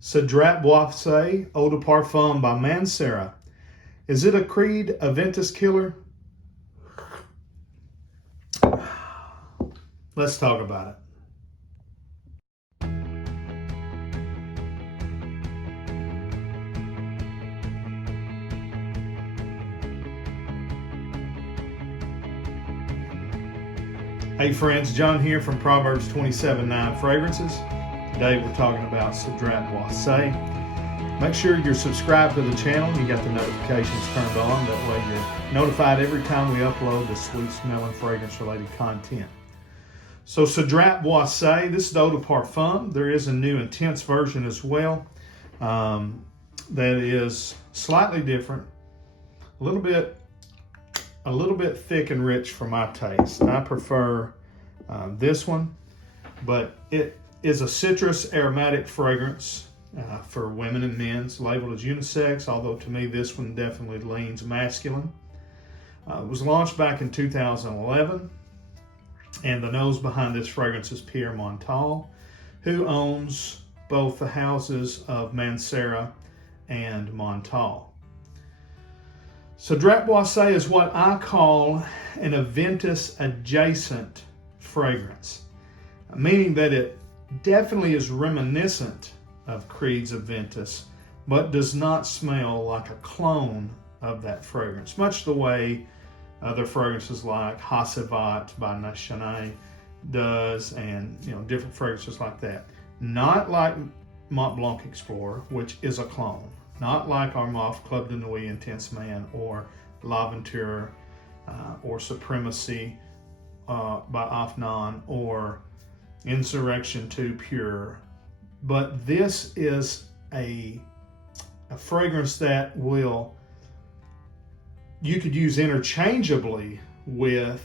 Cedrat Boise Eau de Parfum by Mancera. Is it a Creed Aventus killer? Let's talk about it. Hey friends, John here from Proverbs 27:9 Fragrances. Today we're talking about Cedrat Boise. Make sure you're subscribed to the channel. You got the notifications turned on. That way you're notified every time we upload the sweet smelling fragrance related content. So Cedrat Boise, this is Eau de Parfum. There is a new intense version as well that is slightly different, a little bit thick and rich for my taste. I prefer this one, but it is a citrus aromatic fragrance for women and men. It's labeled as unisex, although to me this one definitely leans masculine. It was launched back in 2011, and the nose behind this fragrance is Pierre Montal, who owns both the houses of Mancera and Montal. Cedrat Boise is what I call an Aventus adjacent fragrance, meaning that it definitely is reminiscent of Creed's Aventus, but does not smell like a clone of that fragrance, much the way other fragrances like Cedrat by Mancera does, and different fragrances like that. Not like Mont Blanc Explorer, which is a clone. Not like Aromatics Club de Nuit Intense Man or L'Aventure or Supremacy by Afnan or Insurrection 2 Pure. But this is a fragrance that you could use interchangeably with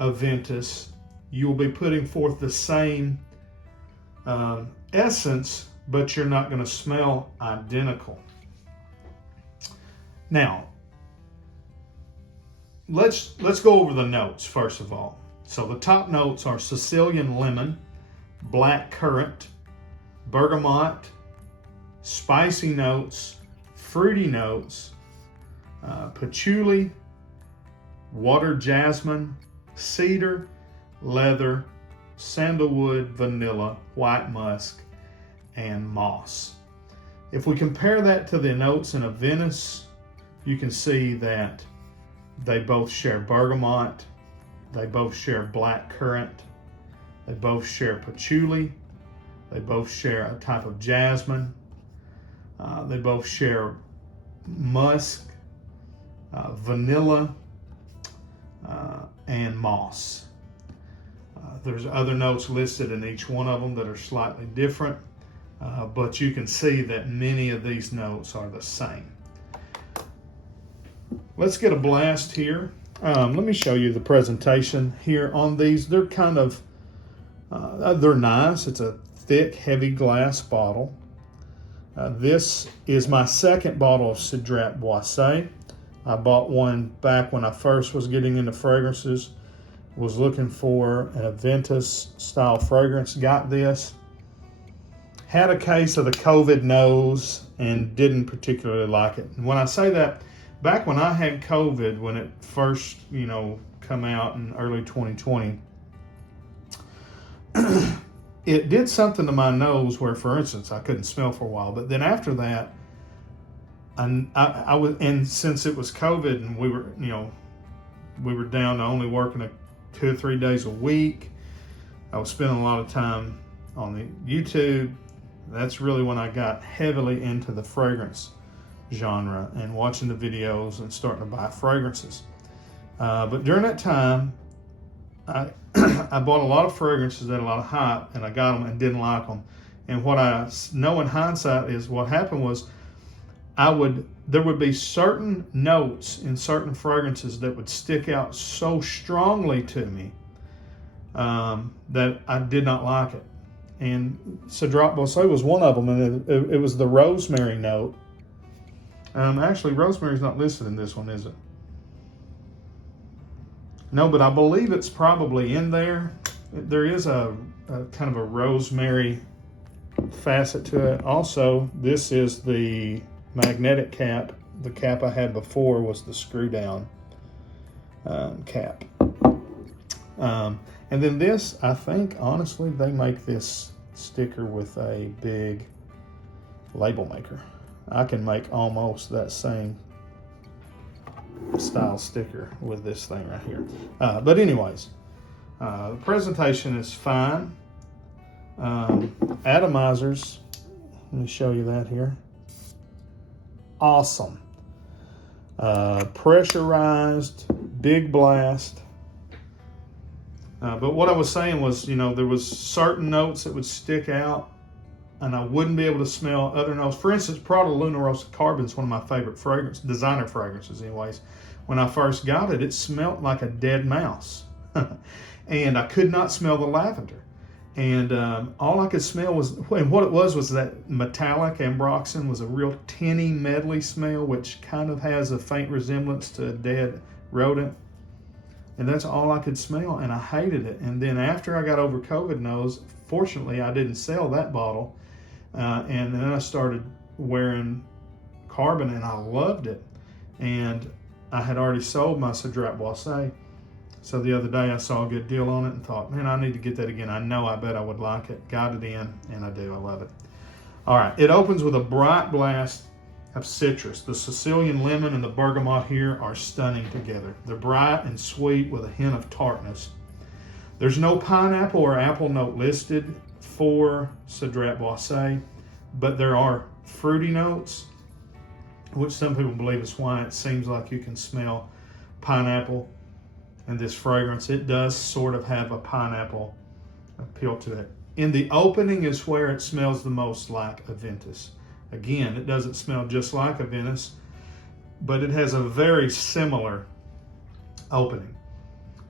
Aventus. You'll be putting forth the same essence, but you're not going to smell identical. Now, let's go over the notes first of all. So the top notes are Sicilian lemon, black currant, bergamot, spicy notes, fruity notes, patchouli, water jasmine, cedar, leather, sandalwood, vanilla, white musk, and moss. If we compare that to the notes in Aventus, you can see that they both share bergamot, they both share black currant, they both share patchouli, they both share a type of jasmine, they both share musk, vanilla, and moss. There's other notes listed in each one of them that are slightly different. But you can see that many of these notes are the same. Let's get a blast here. Let me show you the presentation here on these. They're kind of, they're nice. It's a thick, heavy glass bottle. This is my second bottle of Cedrat Boise. I bought one back when I first was getting into fragrances. Was looking for an Aventus style fragrance. Got this. Had a case of the COVID nose and didn't particularly like it. And when I say that, back when I had COVID, when it first, come out in early 2020, it did something to my nose where, for instance, I couldn't smell for a while. But then after that, I was, and since it was COVID and we were down to only working 2 or 3 days a week, I was spending a lot of time on the YouTube. That's really when I got heavily into the fragrance genre and watching the videos and starting to buy fragrances. But during that time, I bought a lot of fragrances that had a lot of hype, and I got them and didn't like them. And what I know in hindsight is what happened was there would be certain notes in certain fragrances that would stick out so strongly to me that I did not like it. And Cedrat Boise was one of them, and it was the rosemary note. Actually, rosemary's not listed in this one, is it? No, but I believe it's probably in there. There is a kind of a rosemary facet to it. Also, this is the magnetic cap. The cap I had before was the screw down cap. And then this, I think, honestly, they make this sticker with a big label maker. I can make almost that same style sticker with this thing right here. But anyways, the presentation is fine. Atomizers, let me show you that here. Awesome. Pressurized, big blast. But what I was saying was, there was certain notes that would stick out and I wouldn't be able to smell other notes. For instance, Prada Luna Rosa Carbon is one of my favorite designer fragrances anyways. When I first got it, it smelled like a dead mouse. And I could not smell the lavender. And all I could smell was, and what it was that metallic ambroxan was a real tinny, medley smell, which kind of has a faint resemblance to a dead rodent. And that's all I could smell, and I hated it. And then after I got over COVID nose, fortunately I didn't sell that bottle. And then I started wearing carbon, and I loved it. And I had already sold my Cedrat Boise. So the other day I saw a good deal on it and thought, man, I need to get that again. I bet I would like it. Got it in, and I do. I love it. All right, it opens with a bright blast of citrus. The Sicilian lemon and the bergamot here are stunning together. They're bright and sweet with a hint of tartness. There's no pineapple or apple note listed for Cedrat Boise, but there are fruity notes, which some people believe is why it seems like you can smell pineapple in this fragrance. It does sort of have a pineapple appeal to it. In the opening is where it smells the most like Aventus. Again, it doesn't smell just like Aventus, but it has a very similar opening.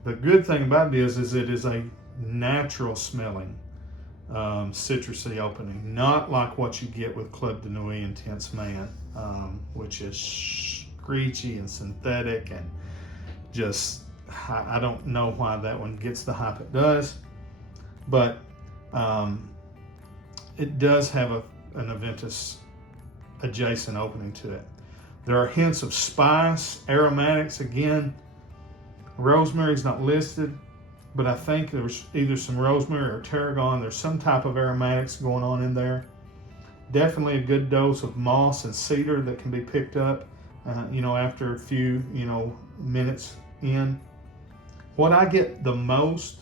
The good thing about it is it is a natural smelling citrusy opening, not like what you get with Club de Nuit Intense Man, which is screechy and synthetic and just, I don't know why that one gets the hype it does, but it does have an Aventus adjacent opening to it. There are hints of spice, aromatics. Again, rosemary is not listed, but I think there's either some rosemary or tarragon. There's some type of aromatics going on in there. Definitely a good dose of moss and cedar that can be picked up, after a few, minutes in. What I get the most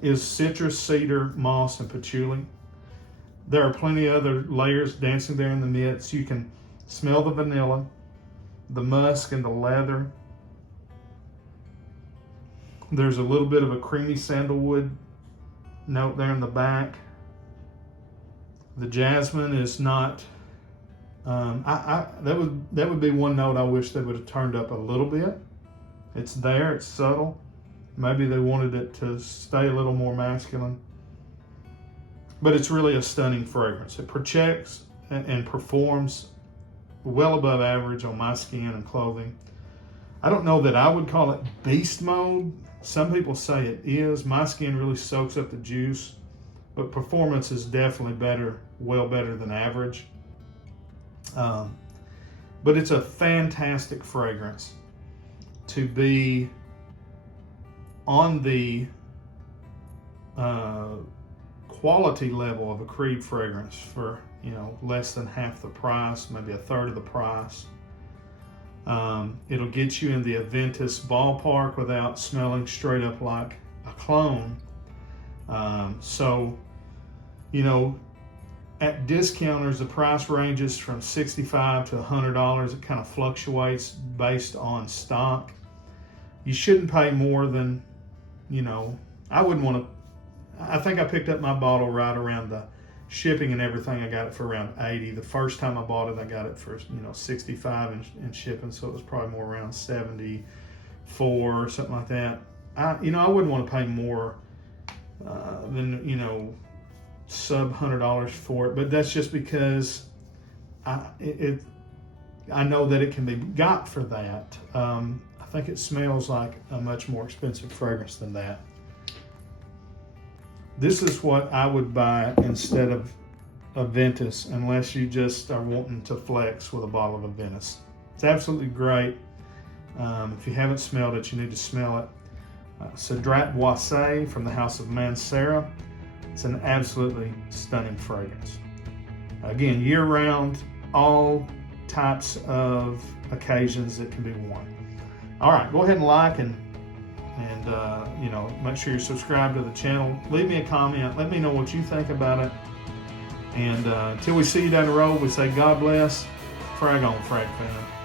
is citrus, cedar, moss, and patchouli. There are plenty of other layers dancing there in the midst. You can smell the vanilla, the musk, and the leather. There's a little bit of a creamy sandalwood note there in the back. The jasmine is not. That would be one note I wish they would have turned up a little bit. It's there. It's subtle. Maybe they wanted it to stay a little more masculine. But it's really a stunning fragrance. It projects and performs well above average on my skin and clothing. I don't know that I would call it beast mode. Some people say it is. My skin really soaks up the juice, but performance is definitely better, well better than average. But it's a fantastic fragrance to be on the quality level of a Creed fragrance for less than half the price, maybe a third of the price. It'll get you in the Aventus ballpark without smelling straight up like a clone. At discounters, the price ranges from $65 to $100. It kind of fluctuates based on stock. You shouldn't pay more than, I wouldn't want to. I think I picked up my bottle right around the shipping and everything. I got it for around $80. The first time I bought it, I got it for $65 in shipping, so it was probably more around $74 or something like that. I wouldn't want to pay more than sub $100 for it, but that's just because I know that it can be got for that. I think it smells like a much more expensive fragrance than that. This is what I would buy instead of Aventus, unless you just are wanting to flex with a bottle of Aventus. It's absolutely great. If you haven't smelled it, you need to smell it. Cedrat Boise from the house of Mancera. It's an absolutely stunning fragrance. Again, year-round, all types of occasions that can be worn. All right, go ahead and like and make sure you're subscribed to the channel. Leave me a comment. Let me know what you think about it. And until we see you down the road, we say God bless. Frag on, frag fan.